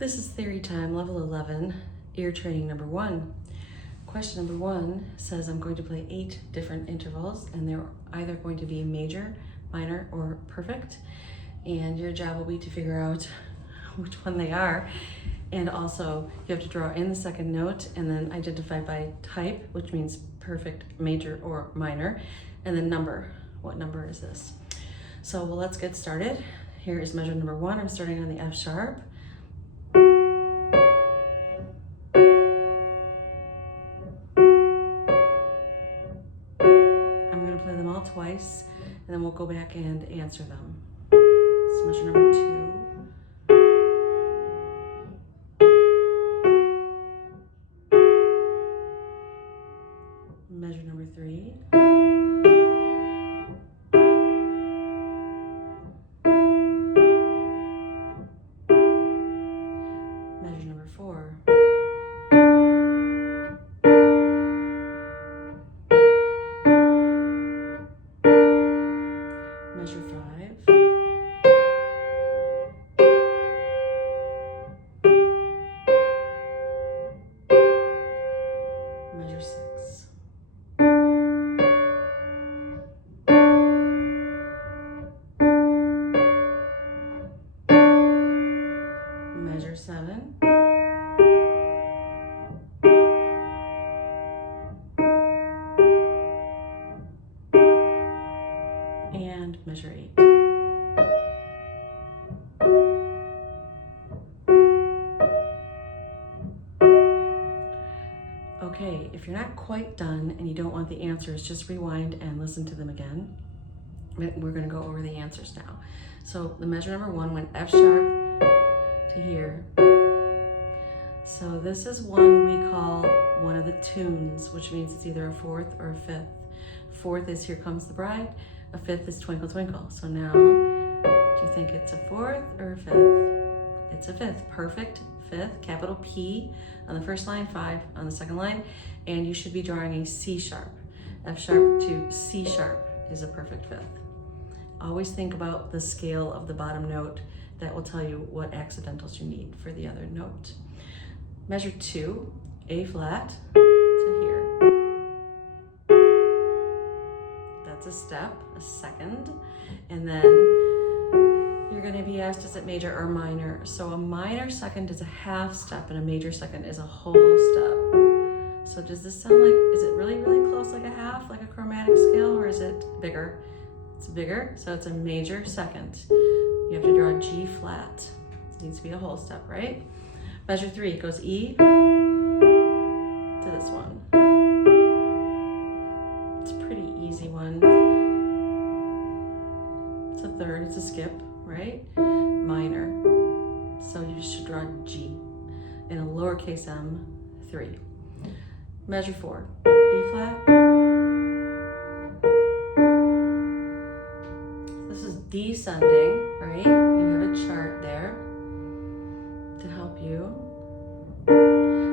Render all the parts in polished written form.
This is theory time, level 11, ear training number 1. Question number 1 says I'm going to play 8 different intervals, and they're either going to be major, minor, or perfect. And your job will be to figure out which one they are. And also you have to draw in the second note and then identify by type, which means perfect, major, or minor, and then number. What number is this? So well, let's get started. Here is measure number 1. I'm starting on the F sharp. I'm going to play them all twice, and then we'll go back and answer them. So measure number 2. Measure number 3. Measure number 4. Measure 5. Measure 6. Measure 7. And measure 8. Okay, if you're not quite done and you don't want the answers, just rewind and listen to them again. We're going to go over the answers now. So the measure number 1 went F sharp to here. So this is one we call one of the tunes, which means it's either a 4th or a 5th. 4th is Here Comes the Bride. A 5th is Twinkle Twinkle. So now, do you think it's a 4th or a 5th? It's a 5th. Perfect 5th, capital P on the first line, 5 on the second line, and you should be drawing a C sharp. F sharp to C sharp is a perfect 5th. Always think about the scale of the bottom note. That will tell you what accidentals you need for the other note. Measure 2, A flat to here. That's a step, a second, and then you're going to be asked, is it major or minor? So a minor second is a half step and a major second is a whole step. So does this sound like, is it really, really close like a half, like a chromatic scale, or is it bigger? It's bigger, so it's a major second. You have to draw G flat. It needs to be a whole step, right? Measure 3 goes E to this one. It's a pretty easy one. It's a third, it's a skip, right? Minor. So you should draw G in a lowercase m, 3. Measure 4, B flat. This is descending, right? You have a chart there to help you.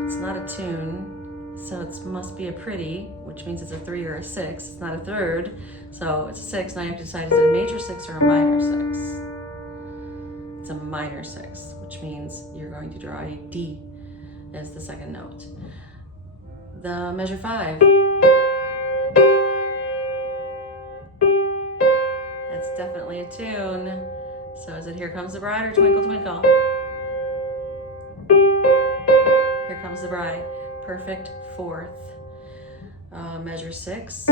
It's not a tune, so it must be a pretty, which means it's a 3 or a 6. It's not a third, so it's a 6. Now you have to decide, is it a major 6 or a minor 6? It's a minor 6, which means you're going to draw a D as the second note. The measure 5. That's definitely a tune. So is it Here Comes the Bride or Twinkle Twinkle? Here Comes the Bride. Perfect 4th. Measure 6.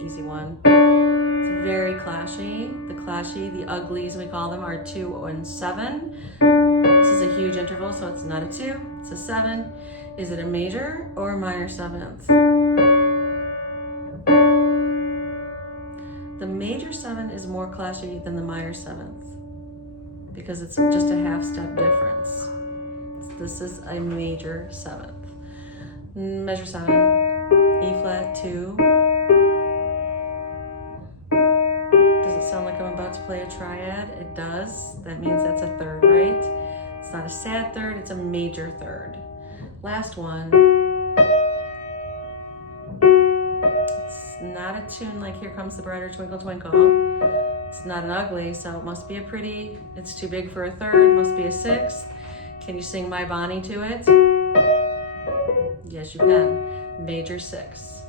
Easy one. It's very clashy. The uglies, we call them, are 2 and 7. This is a huge interval, so it's not a 2, it's a 7. Is it a major or a minor 7th? The major 7 is more clashy than the minor 7th because it's just a half step difference. This is a major 7th. Measure 7, E flat 2. Does it sound like I'm about to play a triad? It does. That means that's a third, right? It's not a sad third, it's a major third. Last one. It's not a a tune like Here Comes the Brighter Twinkle Twinkle. It's not an ugly, so it must be a pretty. It's too big for a third, must be a sixth. Can you sing My Bonnie to it? Yes, you can. Major sixth.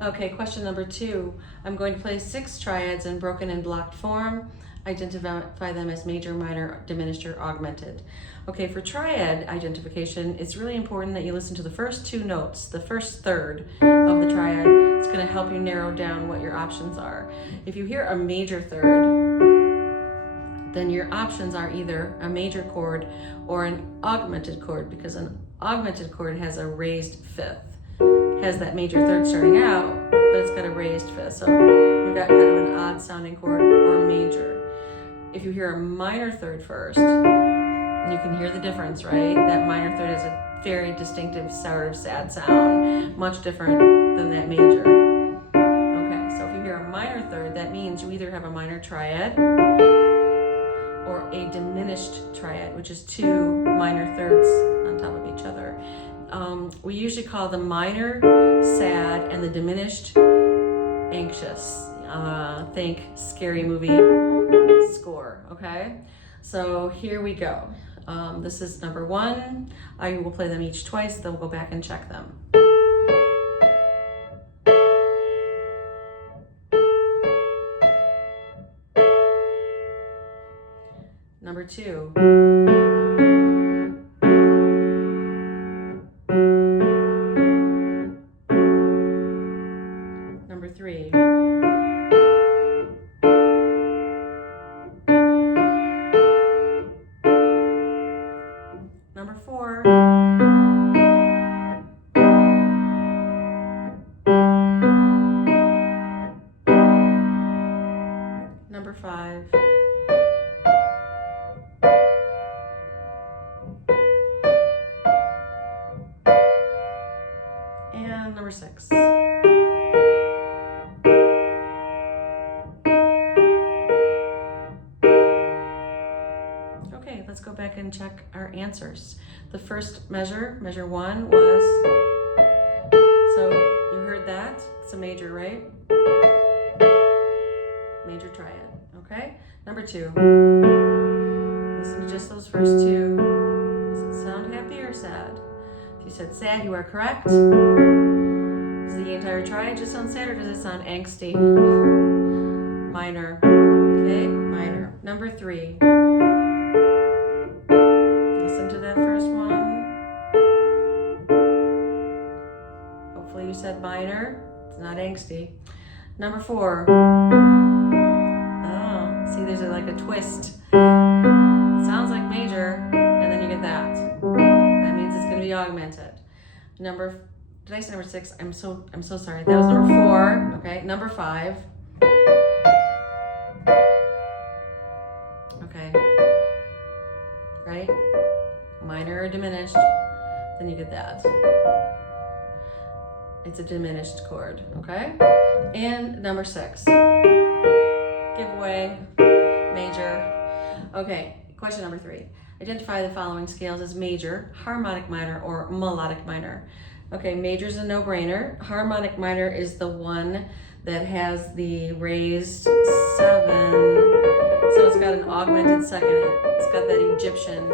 Okay, question number 2. I'm going to play 6 triads in broken and blocked form. Identify them as major, minor, diminished, or augmented. Okay, for triad identification, it's really important that you listen to the first 2 notes, the first third of the triad. It's going to help you narrow down what your options are. If you hear a major third, then your options are either a major chord or an augmented chord, because an augmented chord has a raised fifth. It has that major third starting out, but it's got a raised fifth. So you've got kind of an odd sounding chord or major. If you hear a minor third first, you can hear the difference, right? That minor third has a very distinctive sort of sad sound, much different than that major. Okay, so if you hear a minor third, that means you either have a minor triad or a diminished triad, which is 2 minor thirds on top of each other. We usually call the minor sad and the diminished anxious. Think scary movie score, okay? So here we go. This is number 1. I will play them each twice, then we'll go back and check them. Number 2. Number 3. Number 4. Number 5. And number 6. Okay, let's go back and check our answers. The first measure 1, was, so you heard that, it's a major, right? Major triad, okay? Number 2, listen to just those first 2. Does it sound happy or sad? If you said sad, you are correct. Does the entire triad just sound sad, or does it sound angsty? Minor, okay, minor. Number 3. Listen to that first one. Hopefully you said minor. It's not angsty. Number 4. Oh, see, there's like a twist. It sounds like major, and then you get that. That means it's going to be augmented. Did I say number 6? I'm so sorry. That was number 4. Okay, number 5. Okay. Right? Minor or diminished, then you get that. It's a diminished chord, okay? And number 6. Giveaway, major. Okay, question number 3. Identify the following scales as major, harmonic minor, or melodic minor. Okay, major's a no-brainer. Harmonic minor is the one that has the raised 7. So it's got an augmented second. It's got that Egyptian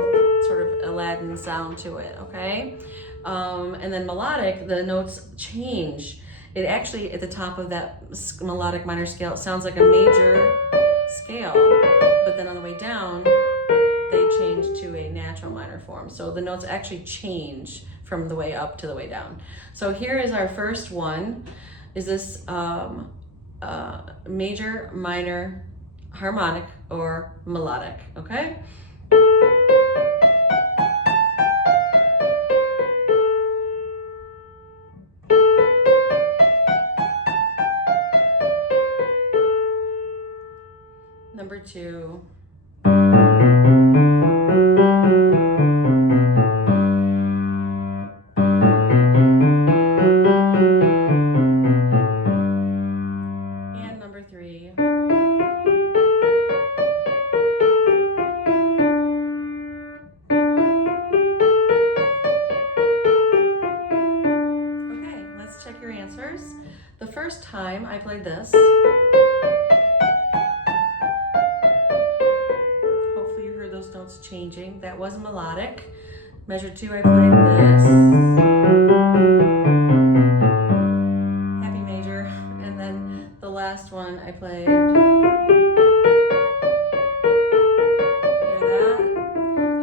sort of Aladdin sound to it, okay? And then melodic, the notes change. It actually, at the top of that melodic minor scale, it sounds like a major scale, but then on the way down, they change to a natural minor form. So the notes actually change from the way up to the way down. So here is our first one. Is this major, minor, harmonic, or melodic, okay? Number 2. And number 3. first time I played this. Hopefully you heard those notes changing. That was melodic. Measure 2, I played this. Happy major. And then the last one I played. Hear that?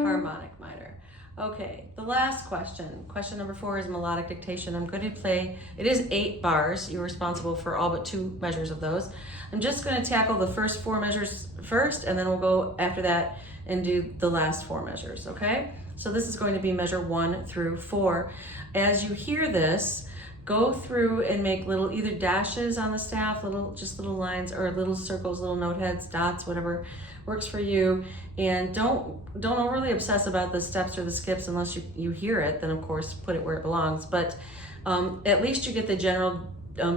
Harmonic minor. Okay, the last question. Question number 4 is melodic dictation. I'm going to play, it is 8 bars. You're responsible for all but 2 measures of those. I'm just going to tackle the first 4 measures first, and then we'll go after that and do the last 4 measures, okay? So this is going to be measure 1 through 4. As you hear this, go through and make little either dashes on the staff, just little lines, or little circles, little note heads, dots, whatever works for you. And don't overly obsess about the steps or the skips unless you hear it. Then of course put it where it belongs. But at least you get the general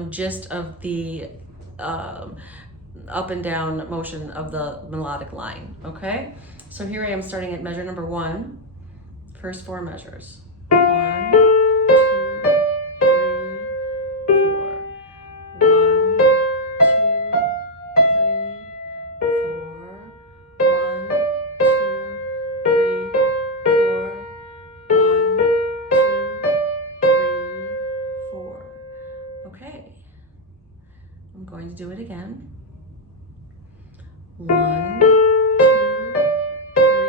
gist of the up and down motion of the melodic line. Okay. So here I am starting at measure number 1. First 4 measures. 1, 2, 3, 4. 1, 2, 3, 4. 1, 2, 3, 4. 1, 2, 3, 4. Okay. I'm going to do it again. 1, 2, 3, 4.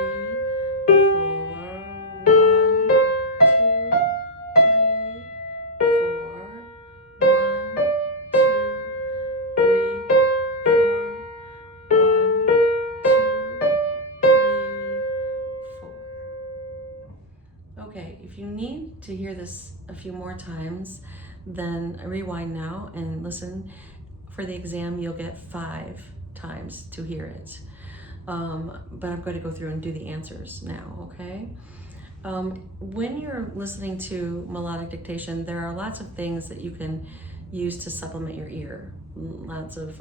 Okay, if you need to hear this a few more times, then rewind now and listen. For the exam, you'll get 5 times to hear it. But I'm going to go through and do the answers now, okay? When you're listening to melodic dictation, there are lots of things that you can use to supplement your ear. Lots of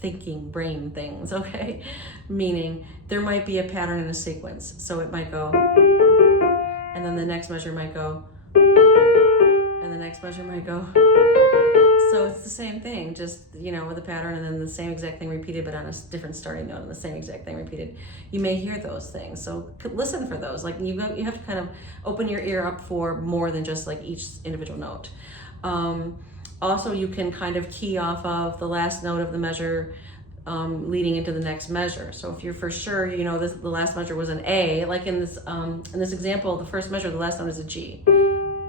thinking brain things, okay? Meaning there might be a pattern in a sequence. So it might go, and then the next measure might go, and the next measure might go. So it's the same thing, just, with a pattern and then the same exact thing repeated, but on a different starting note and the same exact thing repeated. You may hear those things. So listen for those. Like you have to kind of open your ear up for more than just like each individual note. Also, you can kind of key off of the last note of the measure leading into the next measure. So if you're for sure, the last measure was an A, like in this example, the first measure, the last note is a G,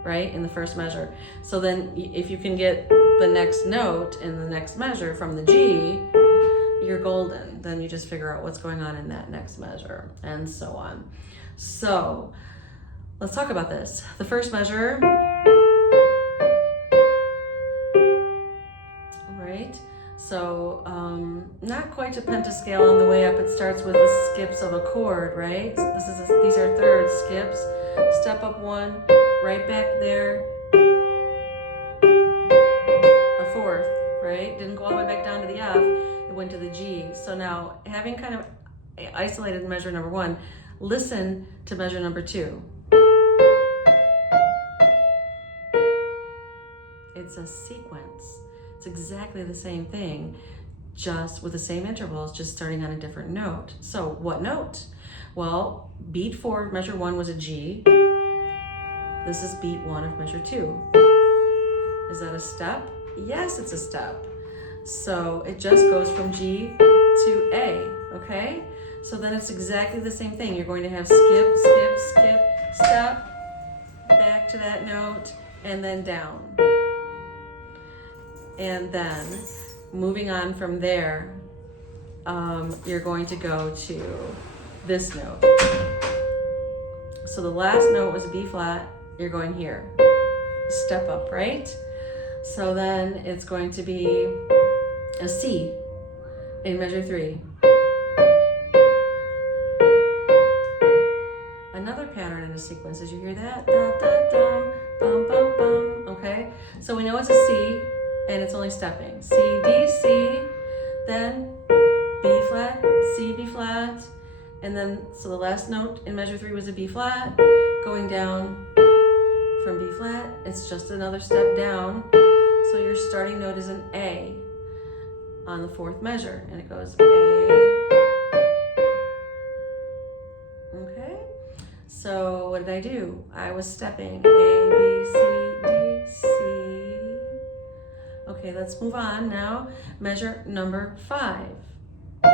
right? In the first measure. So then if you can get the next note in the next measure from the G, you're golden. Then you just figure out what's going on in that next measure and so on. So let's talk about this. The first measure, right? So not quite a pentascale on the way up. It starts with the skips of a chord, right? So these are thirds skips. Step up 1, right back there. A 4th, right? Didn't go all the way back down to the F. It went to the G. So now, having kind of isolated measure number 1, listen to measure number 2. It's a sequence. It's exactly the same thing, just with the same intervals, just starting on a different note. So what note? Well, beat 4, measure 1 was a G. This is beat 1 of measure 2. Is that a step? Yes, it's a step. So it just goes from G to A, okay? So then it's exactly the same thing. You're going to have skip, skip, skip, step, back to that note, and then down. And then moving on from there, you're going to go to this note. So the last note was B flat, you're going here. Step up, right? So then it's going to be a C in measure 3. Another pattern in a sequence, as you hear that, da da dum, bum bum bum. Okay, so we know it's a C, and it's only stepping. C D C, then B flat, C B flat, and then so the last note in measure 3 was a B flat, going down from B flat. It's just another step down. So your starting note is an A on the fourth measure, and it goes A. Okay, so what did I do? I was stepping A, B, C, D, C. Okay, let's move on now. Measure number 5. 1,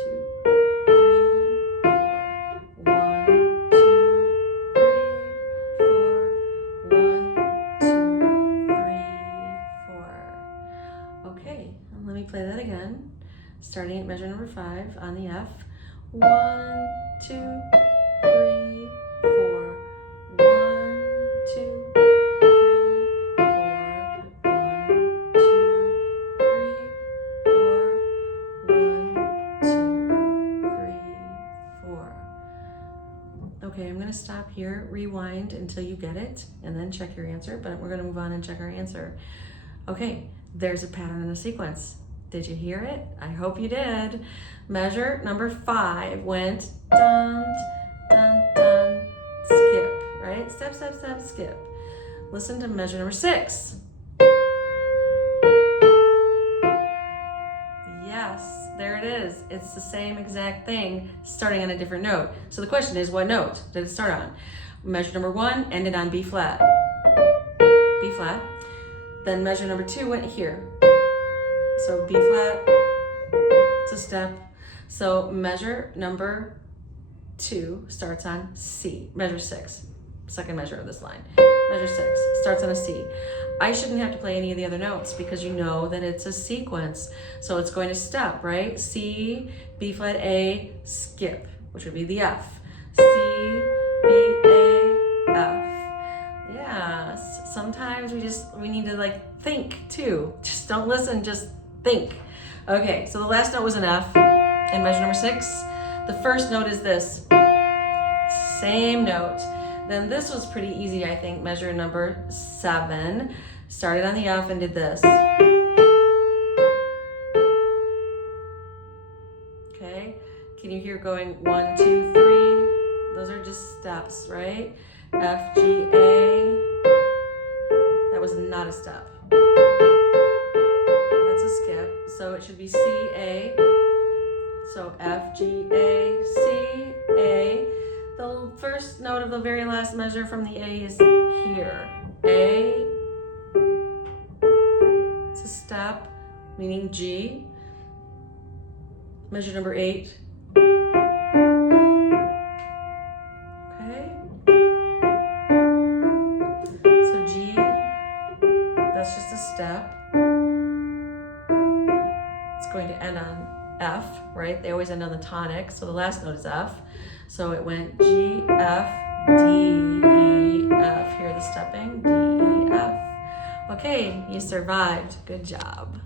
2, 3, 4. 1, 2, 3, 4. 1, 2, 3, 4. Okay, let me play that again. Starting at measure number 5 on the F. 1, 2, 3, 4. 1, 2, 3, 4. 1, 2, 3, 4. 1, 2, 3, 4. Okay, I'm gonna stop here, rewind until you get it, and then check your answer, but we're gonna move on and check our answer. Okay, there's a pattern and a sequence. Did you hear it? I hope you did. Measure number 5 went dun, dun, dun, skip, right? Step, step, step, skip. Listen to measure number 6. Yes, there it is. It's the same exact thing, starting on a different note. So the question is, what note did it start on? Measure number 1 ended on B flat. B flat. Then measure number 2 went here. So B flat, it's a step. So measure number 2 starts on C. Measure 6, second measure of this line. Measure 6 starts on a C. I shouldn't have to play any of the other notes because you know that it's a sequence. So it's going to step, right? C, B flat, A, skip, which would be the F. C, B, A, F. Yes, sometimes we need to like think too. Just don't listen, just think. Okay, so the last note was an F in measure number 6. The first note is this, same note. Then this was pretty easy, I think. Measure number 7 started on the F and did this. Okay, can you hear going 1, 2, 3? Those are just steps, right? F, G, A. That was not a step. That's a skip. So it should be C, A. So F, G, A, C, A. The first note of the very last measure from the A is here. A. It's a step, meaning G. Measure number 8. Okay. So G, that's just a step. It's going to end on F, right? They always end on the tonic, so the last note is F. So it went G, F, D, E, F. Here the stepping, D, E, F. Okay, you survived. Good job.